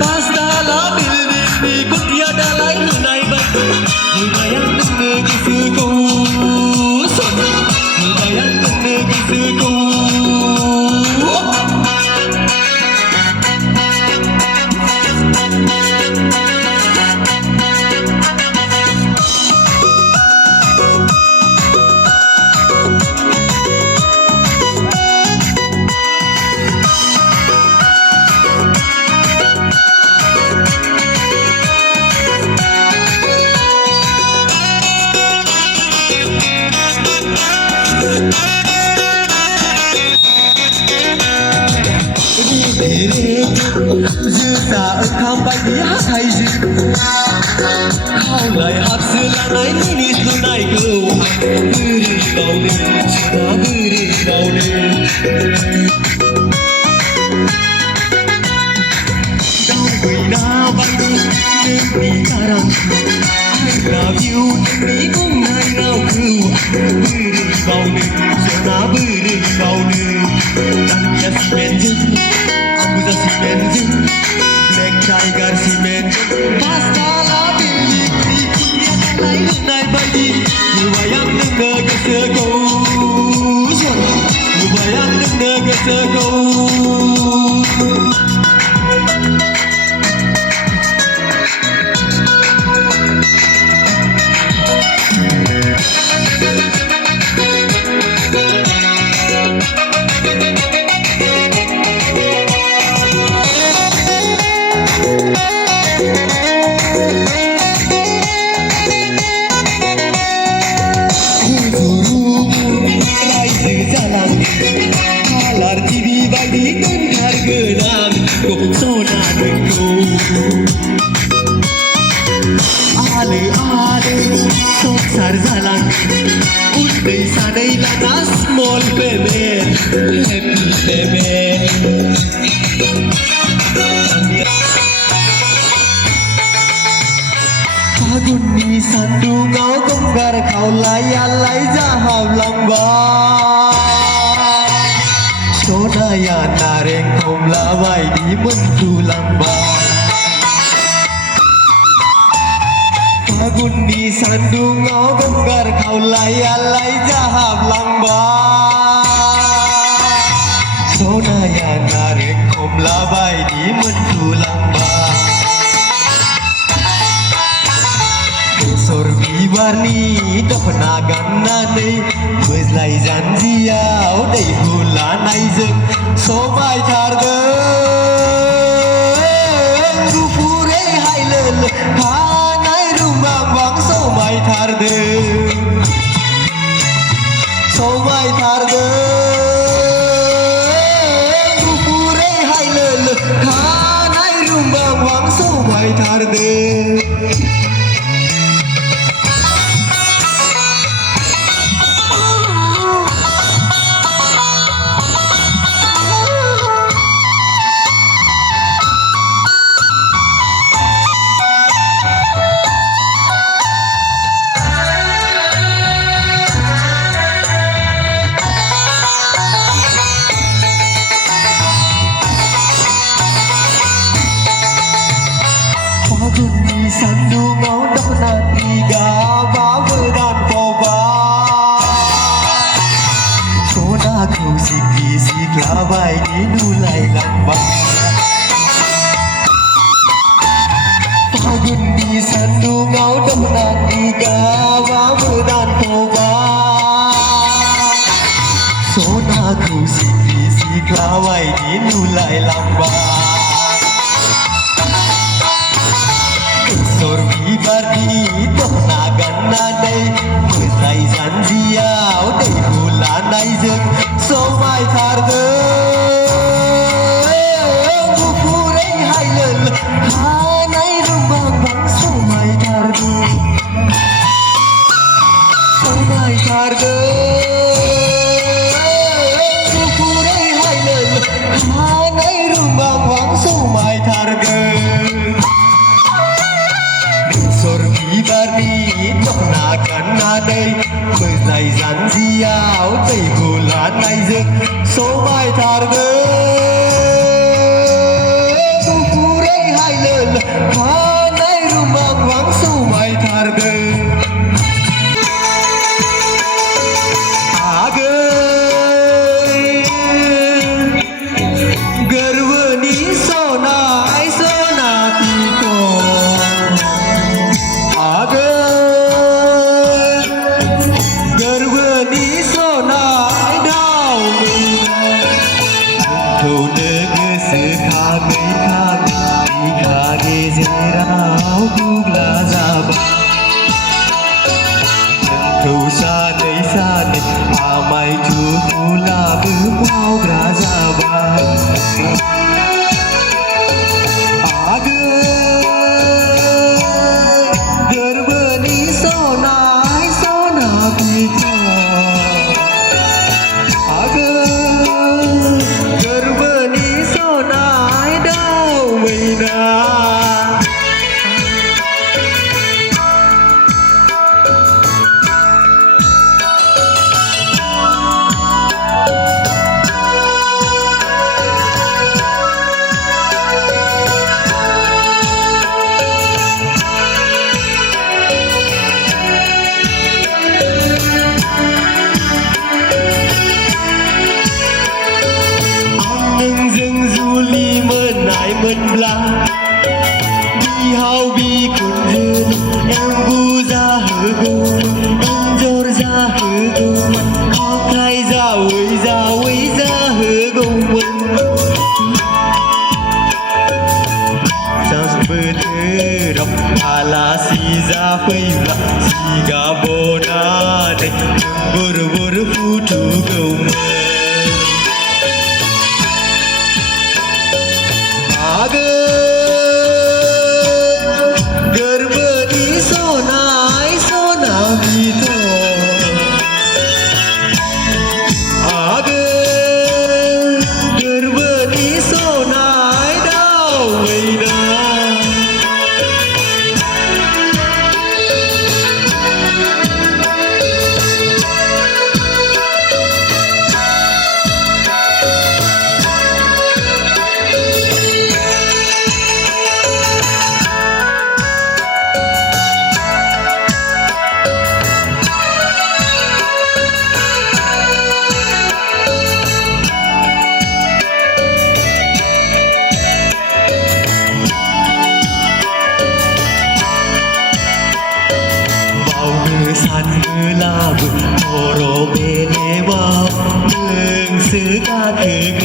Pasta la bildi ku tiada lain lunai batu Lumayan negeri suku Lumayan negeri suku Juta kham bay đi hát hay gì khao lại hát xưa là này ni tu này cứ đi vào đi ta đi vào đi đau quỳ na bay đi nên đi ta rằng ai là yêu nên đi cũng ai nào cứ đi vào đi ta đi vào đi đang nhặt men gì Abuza cement, Black Tiger cement, Pasta la bildi, tiada lain lunai bagi. Lumayan negeri sego, lumayan negeri sego. Undai sadai lana small payment, happy payment. Fagun ni sandu ngau tunggar kau layan lai jahab lambat. Sona ya nareng kom lawai di mentu lambat. Fagun ni sandu ngau tunggar kau layan lai jahab lambat. Sona ya nareng kom lawai di mentu lambat. Sorbi warni dapnagan nanai Bezlai janji au dai bulanai jeng Somai tharga Gupure hailel Hanai rumbang bang somai tharga Somai tharga Gupure hailel Hanai rumbang bang somai tharga Sandu ngau dak na tiga bawa dan poba Sona ku siki sikla bai di nulai lamba Fagun di sandu ngau dak na tiga bawa dan poba Sona ku siki sikla bai di nulai lamba Sorbi bardi dapnagan nanai Bezlai janji au dai bulanai jeng mai thar gơ buku rei hai lel hanai rumbang bang so mai thar gơ so mai thar gơ buku rei hai lel hanai rumbang bang so mai thar gơ sorgi barni chok na kan na đây mơ dày rắn di áo tây hồ lá này rực số mai thar gơ buku rei hai lel hanai rumang wang so mai thar gơ आगे गर्वनी सोना सोना पीतो आगे गर्वनी सोना दाव खौ नोगो सोखाङै खाङै बिखा गेजेराव गुग्ला जाबाय नोंखौ सानै सानै आमाय थुखुलाबो मावग्रा जाबाय आगै गोरबोनि सनाय सना बिथं आगै गोरबोनि सनाय दाव मैना nâng juli menai menbla bi hau bi kun jun em bu ra hư gu em jor ra hư gu khó khai ra ui ra hư gu sang bơ thơ đọc ala si ra phây vla si ga bo na de bur bur fu tu gu आगे गर्वनी सोनाय सोना बिथं आगे गर्वनी सोनाय दाव मैना san la bu oro be ne wa mừng xứ ca cứ